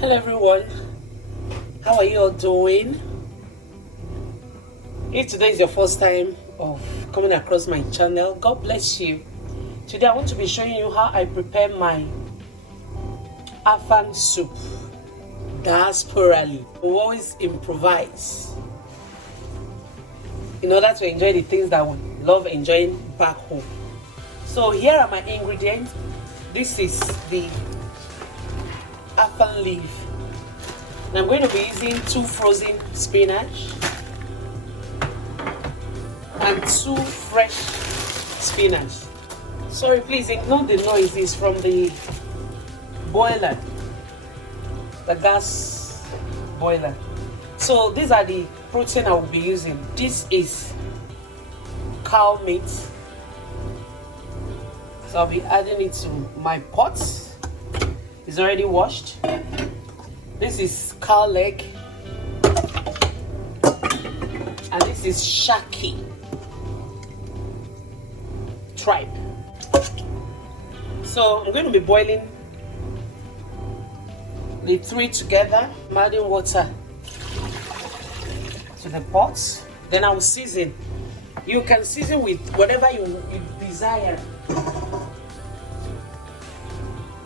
Hello everyone, how are you all doing? If today is your first time of coming across my channel, God bless you. Today I want to be showing you how I prepare my Afang soup diasporally. We always improvise in order to enjoy the things that we love enjoying back home. So here are my ingredients. This is the Afang leaf. And I'm going to be using 2 frozen spinach and 2 fresh spinach. Sorry, please ignore the noises from the boiler, the gas boiler. So these are the protein I will be using. This is cow meat. So I'll be adding it to my pot. It's already washed. This is cow leg. And this is shaki tripe. So I'm going to be boiling the 3 together. I'm adding water to the pot. Then I will season. You can season with whatever you desire.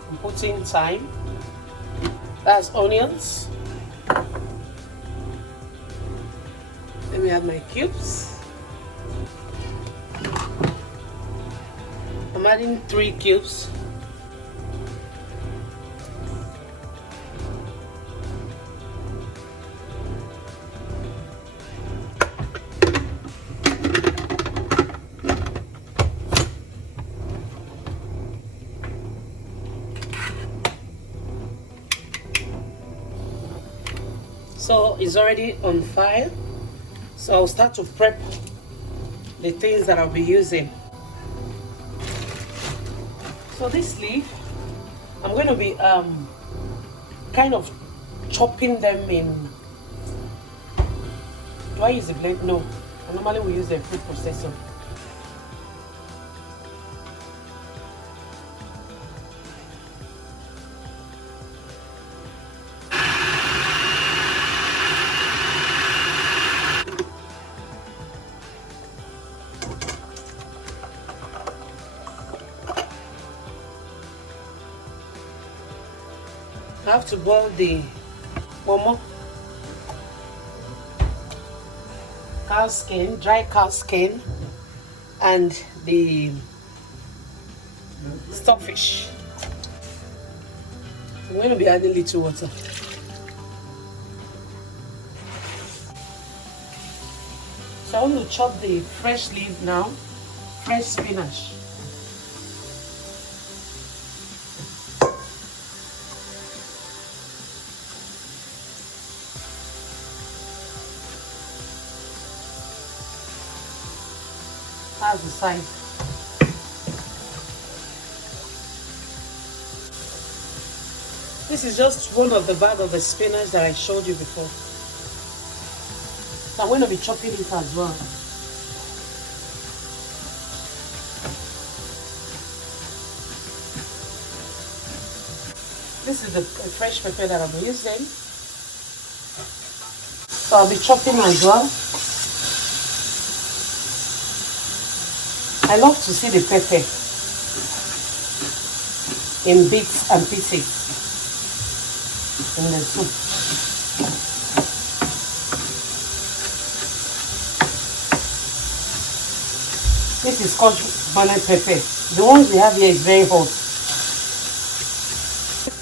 I'm putting thyme. That's onions. Let me add my cubes. I'm adding 3 cubes. So it's already on fire. So I'll start to prep the things that I'll be using. So this leaf, I'm going to be kind of chopping them in. Do I use a blade? No. I normally will use a food processor. I have to boil the momo, cow skin, dry cow skin, and the stockfish. I'm going to be adding little water. So I want to chop the fresh leaf now, fresh spinach. That's the size. This is just one of the bag of the spinach that I showed you before. So I'm going to be chopping it as well. This is the fresh pepper that I'm using. So I'll be chopping as well. I love to see the pepper in bits and pieces in the soup. This is called bonnet pepper. The ones we have here is very hot.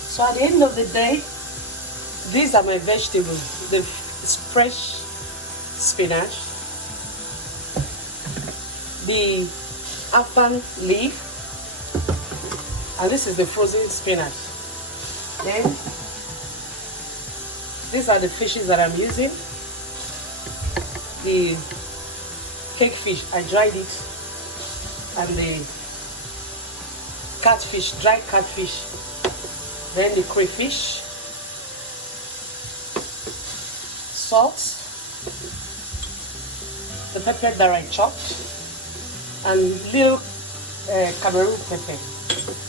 So at the end of the day, these are my vegetables. The fresh spinach, the Afang leaf, and this is the frozen spinach. Then these are the fishes that I'm using. The cake fish, I dried it, and the catfish, dried catfish. Then the crayfish, salt, the pepper that I chopped, and little Cameroon pepper.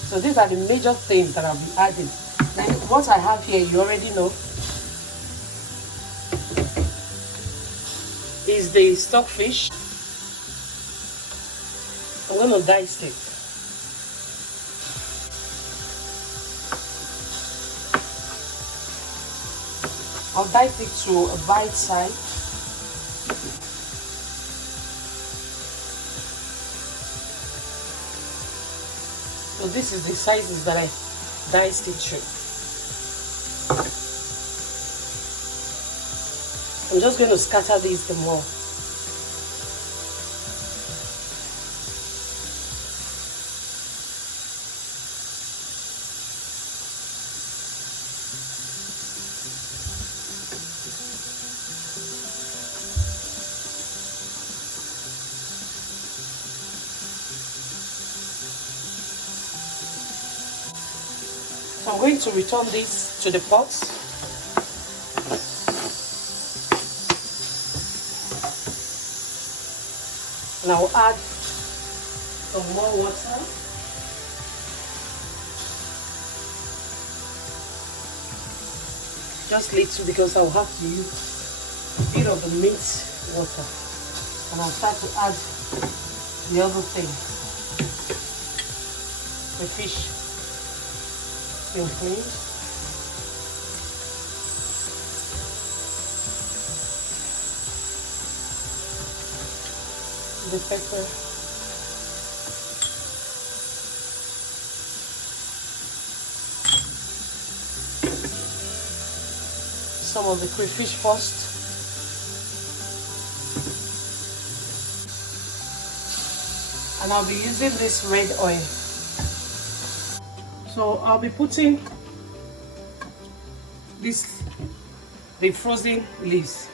So these are the major things that I'll be adding. Then What I have here, you already know, is the stockfish. I'm going to dice it. I'll dice it to a bite size. So this is the sizes that I diced it to. I'm just going to scatter these the more. So I'm going to return this to the pot. And I'll add some more water. Just little, because I'll have to use a bit of the meat water. And I'll start to add the other thing. The fish being cleaned. The pepper. Some of the crayfish first. And I'll be using this red oil. So I'll be putting the frozen leaves.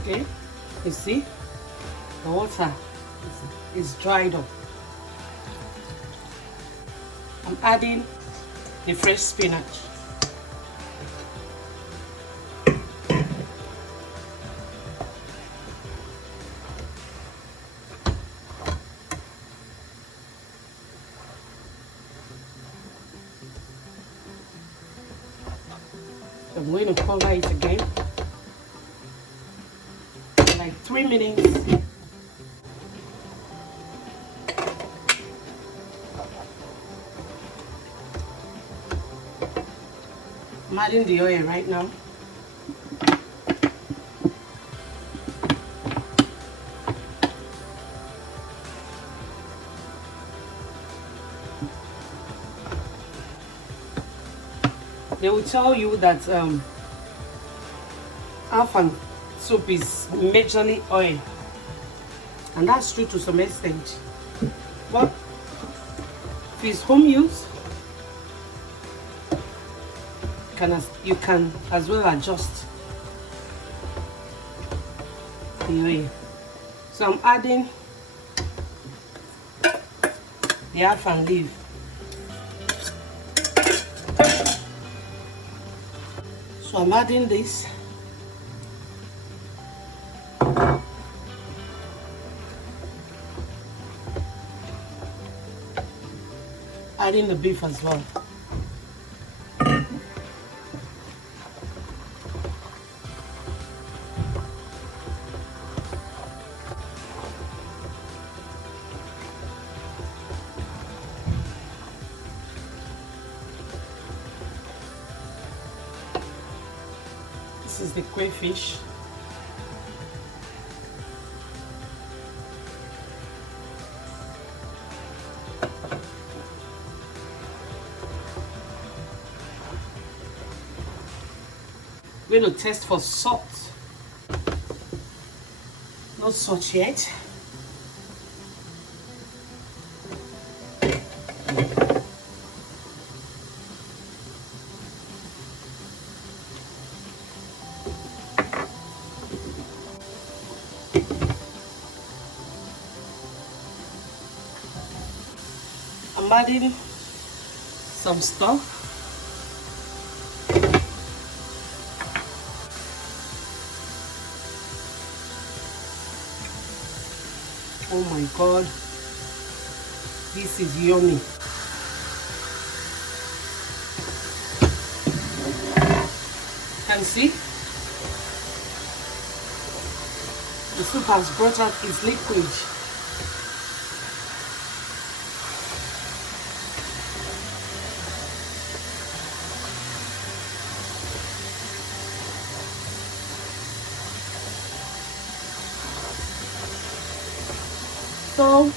Okay, you see, the water is dried up. I'm adding the fresh spinach. So I'm going to cover it again. Like 3 minutes. I'm adding the oil right now. They will tell you that Afang soup is majorly oil, and that's true to some extent. But if it's home use, you can as well adjust the oil. So I'm adding the Afang leaf. So I'm adding this. Adding the beef as well. This is the crayfish. We're going to test for salt. Not salt yet. I'm adding some stuff. Oh my God. This is yummy. Can see? The soup has brought out its liquid. So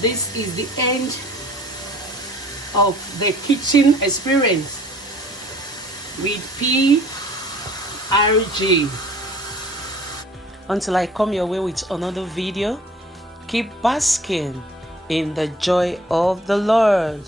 this is the end of the kitchen experience with PRG. Until I come your way with another video, keep basking in the joy of the Lord.